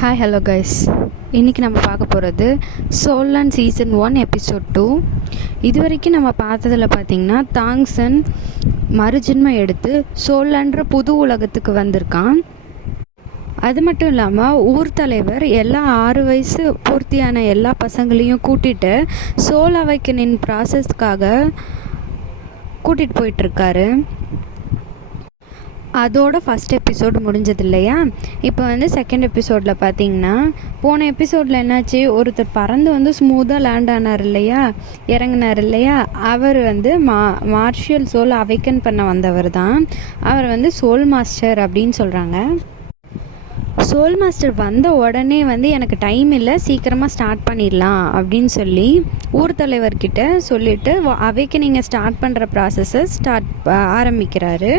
Hi hello guys, இன்றைக்கி நம்ம பார்க்க போகிறது சோல்லான் சீசன் 1 எபிசோட் 2. இது வரைக்கும் நம்ம பார்த்ததில் பார்த்திங்கன்னா தாங்சன் மறுஜென்மம் எடுத்து சோல்லான்ற புது உலகத்துக்கு வந்திருக்கான். அது மட்டும் இல்லாமல் ஊர் தலைவர் எல்லா 6 வயசு பூர்த்தியான எல்லா பசங்களையும் கூட்டிகிட்டு சோல் அவைக்கனின் ப்ராசஸ்க்காக கூட்டிகிட்டு போயிட்டுருக்காரு. அதோட ஃபஸ்ட் எபிசோடு முடிஞ்சது இல்லையா? இப்போ செகண்ட் எபிசோடில் பார்த்தீங்கன்னா, போன எபிசோடில் என்னாச்சு, ஒருத்தர் பறந்து ஸ்மூத்தாக லேண்ட் ஆனார் இல்லையா, இறங்கினார் இல்லையா, அவர் மார்ஷியல் சோல் அவைக்கன் பண்ண வந்தவர் தான். அவர் சோல் மாஸ்டர் அப்படின்னு சொல்கிறாங்க. சோல் மாஸ்டர் வந்த உடனே எனக்கு டைம் இல்லை, சீக்கிரமாக ஸ்டார்ட் பண்ணிடலாம் அப்படின்னு சொல்லி ஊர் தலைவர்கிட்ட சொல்லிவிட்டு அவைக்கனிங்கை ஸ்டார்ட் பண்ணுற ப்ராசஸை ஆரம்பிக்கிறாரு.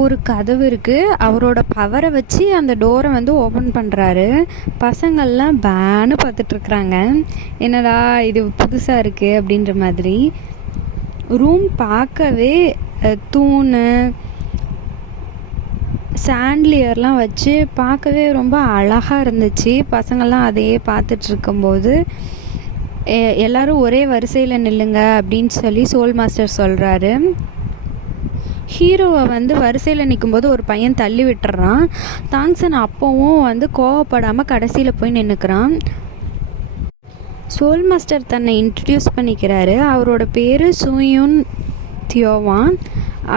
ஒரு கதவு இருக்குது, அவரோட பவரை வச்சு அந்த டோரை ஓப்பன் பண்ணுறாரு. பசங்கள்லாம் பேனு பார்த்துட்ருக்குறாங்க, என்னடா இது புதுசாக இருக்குது அப்படின்ற மாதிரி. ரூம் பார்க்கவே தூண் சாண்ட்லியர்லாம் வச்சு பார்க்கவே ரொம்ப அழகாக இருந்துச்சு. பசங்கள்லாம் அதையே பார்த்துட்ருக்கும்போது எல்லோரும் ஒரே வரிசையில் நில்லுங்க அப்படின்னு சொல்லி சோல் மாஸ்டர் சொல்கிறாரு. ஹீரோவை வரிசையில் நிற்கும்போது ஒரு பையன் தள்ளி விட்டுறான். தாங்சன் அப்போவும் கோவப்படாமல் கடைசியில் போய் நின்றுக்கிறான். சோல் மாஸ்டர் தன்னை இன்ட்ரடியூஸ் பண்ணிக்கிறாரு. அவரோட பேர் சூயுன் தியோவான்.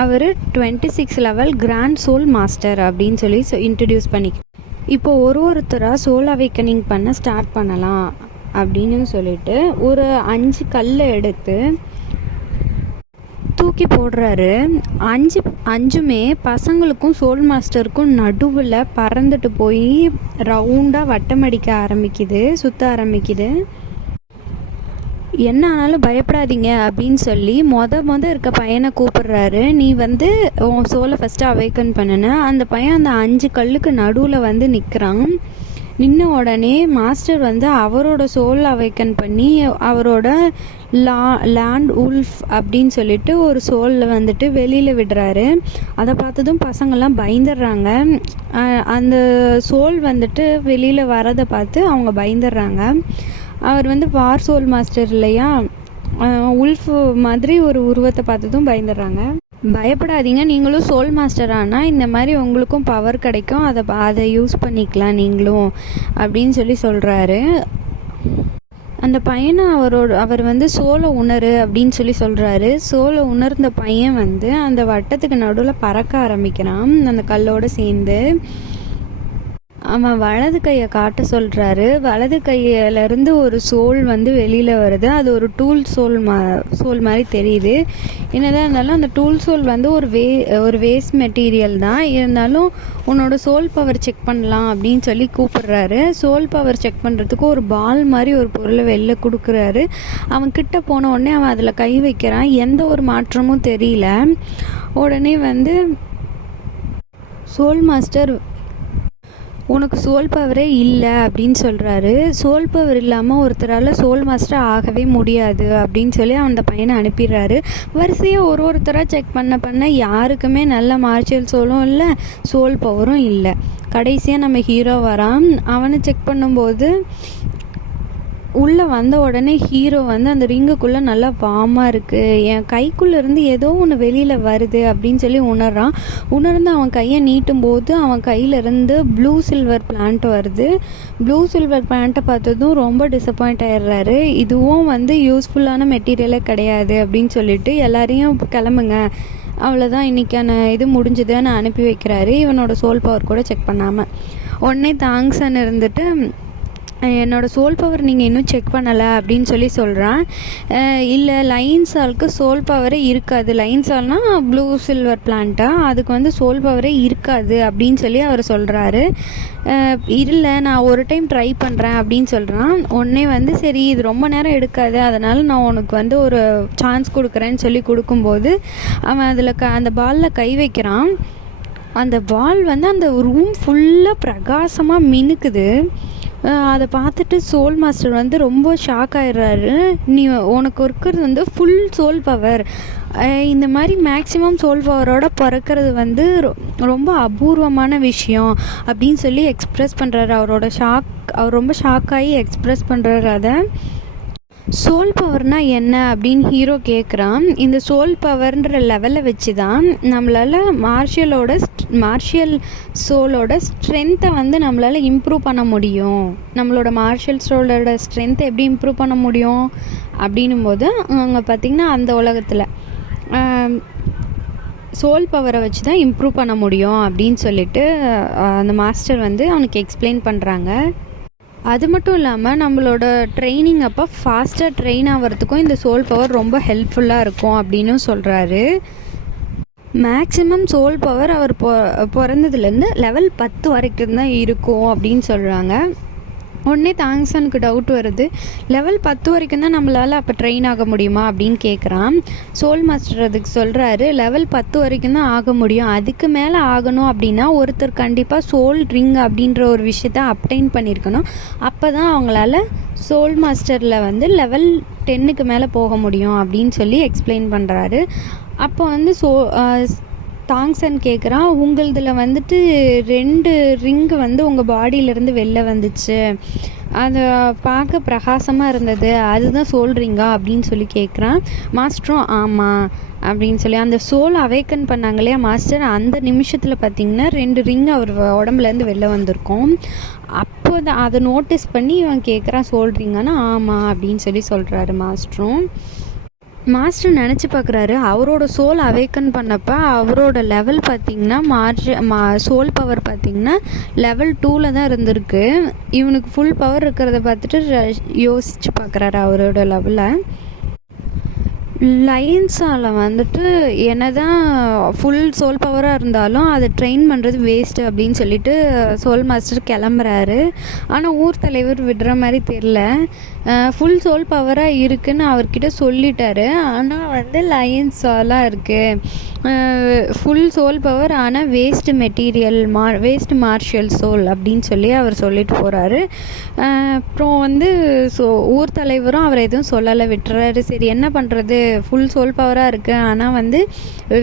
அவர் 26 லெவல் கிராண்ட் சோல் மாஸ்டர் அப்படின்னு சொல்லி இன்ட்ரடியூஸ் பண்ணிக்கிறார். இப்போ ஒருத்தராக சோல் அவைக்கனிங் பண்ண ஸ்டார்ட் பண்ணலாம் அப்படின்னு சொல்லிட்டு ஒரு 5 கல்லை எடுத்து தூக்கி போடுறாரு. அஞ்சுமே பசங்களுக்கும் சோல் மாஸ்டருக்கும் நடுவில் பறந்துட்டு போய் ரவுண்டாக வட்டமடிக்க ஆரம்பிக்குது, சுற்ற ஆரம்பிக்குது. என்ன ஆனாலும் பயப்படாதீங்க அப்படின்னு சொல்லி மொத இருக்க பையனை கூப்பிடுறாரு. நீ உன் சோலை ஃபஸ்ட்டு அவைக்கன் பண்ணுன. அந்த பையன் அந்த 5 கல்லுக்கு நடுவில் நிற்கிறான். நின்ன உடனே மாஸ்டர் அவரோட சோல் அவைக்கன் பண்ணி அவரோட லேண்ட் உல்ஃப் அப்படின்னு சொல்லிட்டு ஒரு சோலில் வெளியில் விடுறாரு. அதை பார்த்ததும் பசங்கள்லாம் பயந்துடுறாங்க. அந்த சோல் வெளியில் வரதை பார்த்து அவங்க பயந்துடுறாங்க. அவர் வார் சோல் மாஸ்டர் இல்லையா, உல்ஃப் மாதிரி ஒரு உருவத்தை பார்த்ததும் பயந்துடுறாங்க. பயப்படாதீங்க, நீங்களும் சோல் மாஸ்டர் ஆனால் இந்த மாதிரி உங்களுக்கும் பவர் கிடைக்கும், அதை யூஸ் பண்ணிக்கலாம் நீங்களும் அப்படின்னு சொல்லி சொல்கிறாரு. அந்த பையனை அவர் சோலை உணரு அப்படின்னு சொல்லி சொல்கிறாரு. சோலை உணர்ந்த பையன் அந்த வட்டத்துக்கு நடுவில் பறக்க ஆரம்பிக்கிறான் அந்த கல்லோடு சேர்ந்து. அவன் வலது கையை காட்ட சொல்கிறாரு. வலது கையிலேருந்து ஒரு சோல் வெளியில் வருது. அது ஒரு டூல் சோல் மாதிரி தெரியுது. என்னதான் இருந்தாலும் அந்த டூல் சோல் ஒரு வேஸ்ட் மெட்டீரியல் தான். இருந்தாலும் உன்னோட சோல் பவர் செக் பண்ணலாம் அப்படின்னு சொல்லி கூப்பிடுறாரு. சோல் பவர் செக் பண்ணுறதுக்கு ஒரு பால் மாதிரி ஒரு பொருளை வெளில கொடுக்குறாரு. அவன் கிட்ட போன உடனே அவன் அதில் கை வைக்கிறான். எந்த ஒரு மாற்றமும் தெரியல. உடனே சோல் மாஸ்டர் உனக்கு சோல் பவரே இல்லை அப்படின்னு சொல்கிறாரு. சோல் பவர் இல்லாமல் ஒருத்தரால் சோல் மாஸ்டர் ஆகவே முடியாது அப்படின்னு சொல்லி அந்த பையனை அனுப்பிடுறாரு. வரிசையாக ஒருத்தராக செக் பண்ண யாருக்குமே நல்ல மார்ஷியல் சோலும் இல்லை, சோல் பவரும் இல்லை. கடைசியாக நம்ம ஹீரோ வரான். அவனை செக் பண்ணும்போது உள்ளே வந்த உடனே ஹீரோ அந்த ரிங்குக்குள்ளே நல்லா வார்மாக இருக்குது, என் கைக்குள்ளேருந்து ஏதோ ஒன்று வெளியில் வருது அப்படின்னு சொல்லி உணர்ந்து அவன் கையை நீட்டும் போது அவன் கையிலேருந்து ப்ளூ சில்வர் பிளான்ட் வருது. ப்ளூ சில்வர் பிளான்ட்டை பார்த்ததும் ரொம்ப டிசப்பாயிண்ட் ஆயிடுறாரு. இதுவும் யூஸ்ஃபுல்லான மெட்டீரியலே கிடையாது அப்படின்னு சொல்லிட்டு எல்லாரையும் கிளம்புங்க, அவ்வளோதான் இன்றைக்கான இது முடிஞ்சுதுன்னு அனுப்பி வைக்கிறாரு. இவனோட சோல் பவர் கூட செக் பண்ணாமல். உடனே தாங்சன் என்னோடய சோல் பவர் நீங்கள் இன்னும் செக் பண்ணலை அப்படின்னு சொல்லி சொல்கிறான். இல்லை, லைன்ஸாலுக்கு சோல் பவரே இருக்காது. லைன்ஸால்னால் ப்ளூ சில்வர் பிளான்ட்டாக, அதுக்கு சோல் பவரே இருக்காது அப்படின்னு சொல்லி அவர் சொல்கிறாரு. இல்லை, நான் ஒரு டைம் ட்ரை பண்ணுறேன் அப்படின்னு சொல்கிறான். உடனே சரி இது ரொம்ப நேரம் எடுக்காது, அதனால் நான் உனக்கு ஒரு சான்ஸ் கொடுக்குறேன்னு சொல்லி கொடுக்கும்போது அவன் அதில் அந்த பாலில் கை வைக்கிறான். அந்த பால் அந்த ரூம் ஃபுல்லாக பிரகாசமாக மினுக்குது. அதை பார்த்துட்டு சோல் மாஸ்டர் ரொம்ப ஷாக் ஆகிடுறாரு. உனக்கு இருக்கிறது ஃபுல் சோல் பவர், இந்த மாதிரி மேக்ஸிமம் சோல் பவரோட பிறக்கிறது வந்து ரொம்ப அபூர்வமான விஷயம் அப்படின்னு சொல்லி எக்ஸ்ப்ரெஸ் பண்ணுறாரு. அவர் ரொம்ப ஷாக்காகி எக்ஸ்ப்ரெஸ் பண்ணுறாரு அதை. சோல் பவர்னால் என்ன அப்படின்னு ஹீரோ கேட்குறான். இந்த சோல் பவர்ன்ற லெவலை வச்சு தான் நம்மளால் மார்ஷியல் சோலோட ஸ்ட்ரென்த்தை வந்து நம்மளால் இம்ப்ரூவ் பண்ண முடியும். நம்மளோட மார்ஷியல் சோலோட ஸ்ட்ரென்த்தை எப்படி இம்ப்ரூவ் பண்ண முடியும் அப்படின்னும் போது அங்கே பார்த்திங்கன்னா அந்த உலகத்தில் சோல் பவரை வச்சு தான் இம்ப்ரூவ் பண்ண முடியும் அப்படின்னு சொல்லிட்டு அந்த மாஸ்டர் வந்து அவனுக்கு எக்ஸ்பிளைன் பண்ணுறாங்க. அது மட்டும் இல்லாமல் நம்மளோட ட்ரைனிங் அப்போ ஃபாஸ்ட்டாக ட்ரெயின் ஆகிறதுக்கும் இந்த சோல் பவர் ரொம்ப ஹெல்ப்ஃபுல்லாக இருக்கும் அப்படின்னு சொல்கிறாரு. மேக்ஸிமம் சோல் பவர் அவர் பிறந்ததுலேருந்து லெவல் 10 வரைக்கும் தான் இருக்கும் அப்படின்னு சொல்கிறாங்க. உடனே தாங்சனுக்கு டவுட் வருது, லெவல் 10 வரைக்கும் தான் நம்மளால் அப்போ ட்ரெயின் ஆக முடியுமா அப்படின்னு கேட்குறான். சோல் மாஸ்டர் அதுக்கு சொல்கிறாரு, லெவல் 10 வரைக்கும் தான் ஆக முடியும், அதுக்கு மேலே ஆகணும் அப்படின்னா ஒருத்தர் கண்டிப்பாக சோல் ரிங் அப்படின்ற ஒரு விஷயத்த அப்டைன் பண்ணியிருக்கணும். அப்போ தான் அவங்களால சோல் மாஸ்டரில் வந்து லெவல் 10க்கு மேலே போக முடியும் அப்படின்னு சொல்லி எக்ஸ்பிளைன் பண்ணுறாரு. அப்போ வந்து தாங்சன் கேட்குறான், உங்களதில் வந்துட்டு 2 ரிங்கு வந்து உங்கள் பாடியிலேருந்து வெளில வந்துச்சு, அதை பார்க்க பிரகாசமாக இருந்தது, அதுதான் சோல் ரிங்கா அப்படின்னு சொல்லி கேட்குறான். மாஸ்டரும் ஆமாம் அப்படின்னு சொல்லி அந்த சோல் அவேக்கன் பண்ணாங்க இல்லையா மாஸ்டர், அந்த நிமிஷத்தில் பார்த்திங்கன்னா 2 ரிங் அவர் உடம்புலேருந்து வெளில வந்திருக்கும். அப்போ அதை நோட்டீஸ் பண்ணி இவன் கேட்குறான் சோல் ரிங்கானா ஆமாம் அப்படின்னு சொல்லி சொல்கிறாரு மாஸ்டரும். மாஸ்டர் நினச்சி பார்க்குறாரு, அவரோட சோல் அவேக்கன் பண்ணப்போ அவரோட லெவல் பார்த்திங்கன்னா சோல் பவர் பார்த்திங்கன்னா லெவல் 2ல் தான் இருந்திருக்கு. இவனுக்கு ஃபுல் பவர் இருக்கிறத பார்த்துட்டு யோசித்து பார்க்குறாரு அவரோட லெவலை. லயன்ஸால் வந்துட்டு என்ன தான் ஃபுல் சோல் பவராக இருந்தாலும் அதை ட்ரெயின் பண்ணுறது வேஸ்ட்டு அப்படின்னு சொல்லிட்டு சோல் மாஸ்டர் கிளம்புறாரு. ஆனால் ஊர் தலைவர் விடுற மாதிரி தெரில. ஃபுல் சோல் பவராக இருக்குதுன்னு அவர்கிட்ட சொல்லிட்டாரு. ஆனால் வந்து லயன்ஸாலாம் இருக்குது ஃபுல் சோல் பவர், ஆனால் waste material waste martial soul அப்படின்னு சொல்லி அவர் சொல்லிட்டு போகிறாரு. அப்புறம் வந்து ஊர் தலைவரும் அவர் எதுவும் சொல்லலை, விட்டுறாரு. சரி என்ன பண்ணுறது, ஃபுல் சோல் பவராக இருக்குது ஆனால் வந்து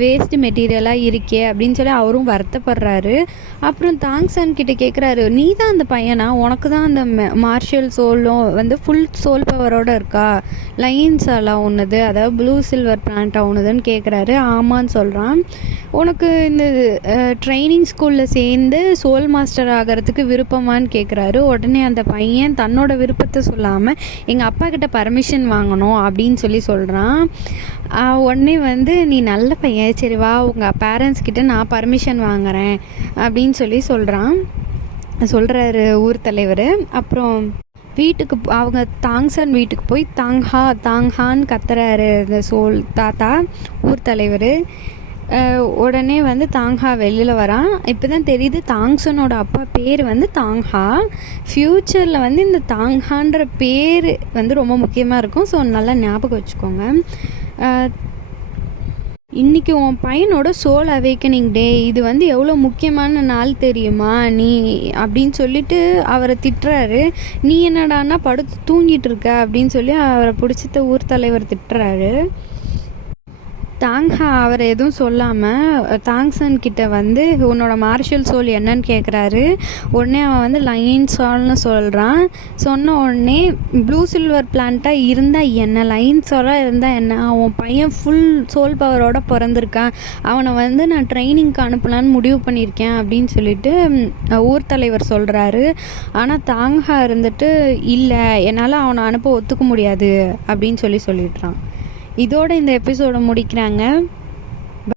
வேஸ்ட் மெட்டீரியலாக இருக்கே அப்படின்னு சொல்லி அவரும் வருத்தப்படுறாரு. அப்புறம் தாங்சன் கிட்ட கேட்குறாரு, நீ தான் அந்த பையனா, உனக்கு தான் அந்த மார்ஷியல் சோலும் வந்து ஃபுல் சோல் பவரோடு இருக்கா, லைன்ஸாலாம் ஒன்றுது, அதாவது ப்ளூ சில்வர் பிளான்ட்டாக ஒன்றுதுன்னு கேட்குறாரு. ஆமான்னு சொல்கிறான். உனக்கு இந்த ட்ரைனிங் ஸ்கூலில் சேர்ந்து சோல் மாஸ்டர் ஆகிறதுக்கு விருப்பமானு கேட்குறாரு. உடனே அந்த பையன் தன்னோட விருப்பத்தை சொல்லாமல் எங்கள் அப்பா கிட்ட பர்மிஷன் வாங்கணும் அப்படின்னு சொல்லி சொல்கிறான். உடனே வந்து நீ நல்ல பையன், சரி வா உங்கள் பேரண்ட்ஸ் கிட்ட நான் பர்மிஷன் வாங்குறேன் அப்படின்னு சொல்லி சொல்கிறாரு ஊர் தலைவர். அப்புறம் வீட்டுக்கு அவங்க தாங்சன் வீட்டுக்கு போய் தாங்ஹான்னு கத்துறாரு இந்த தாத்தா ஊர் தலைவர். உடனே வந்து தாங்ஹா வெளியில் வரான். இப்போ தான் தெரியுது தாங்சனோட அப்பா பேர் வந்து தாங்ஹா. ஃப்யூச்சரில் வந்து இந்த தாங்ஹான்ற பேர் வந்து ரொம்ப முக்கியமாக இருக்கும். ஸோ நல்லா ஞாபகம் வச்சுக்கோங்க. இன்றைக்கி உன் பையனோட சோல் அவேக்கனிங் டே, இது வந்து எவ்வளோ முக்கியமான நாள் தெரியுமா நீ அப்படின்னு சொல்லிட்டு அவரை திட்டுறாரு. நீ என்னடான்னா படுத்து தூங்கிட்டு இருக்க அப்படின்னு சொல்லி அவரை பிடிச்ச ஊர் தலைவர் திட்டுறாரு. தாங்ஹா அவர் எதுவும் சொல்லாமல் தாங்சன் கிட்ட வந்து உன்னோட மார்ஷியல் சோல் என்னன்னு கேட்குறாரு. உடனே அவன் வந்து லைன் சால்னு சொல்கிறான். சொன்ன உடனே ப்ளூ சில்வர் பிளான்ட்டாக இருந்தால் என்ன, லைன் சாலாக இருந்தால் என்ன, அவன் பையன் ஃபுல் சோல் பவரோட பிறந்திருக்கான், அவனை வந்து நான் ட்ரைனிங்க்கு அனுப்பலான்னு முடிவு பண்ணியிருக்கேன் அப்படின்னு சொல்லிட்டு ஊர் தலைவர் சொல்கிறாரு. ஆனால் தாங்ஹா இருந்துட்டு இல்லை என்னால் அவனை அனுப்ப ஒத்துக்க முடியாது அப்படின்னு சொல்லிடுறான். இதோட இந்த எபிசோடை முடிக்கிறாங்க.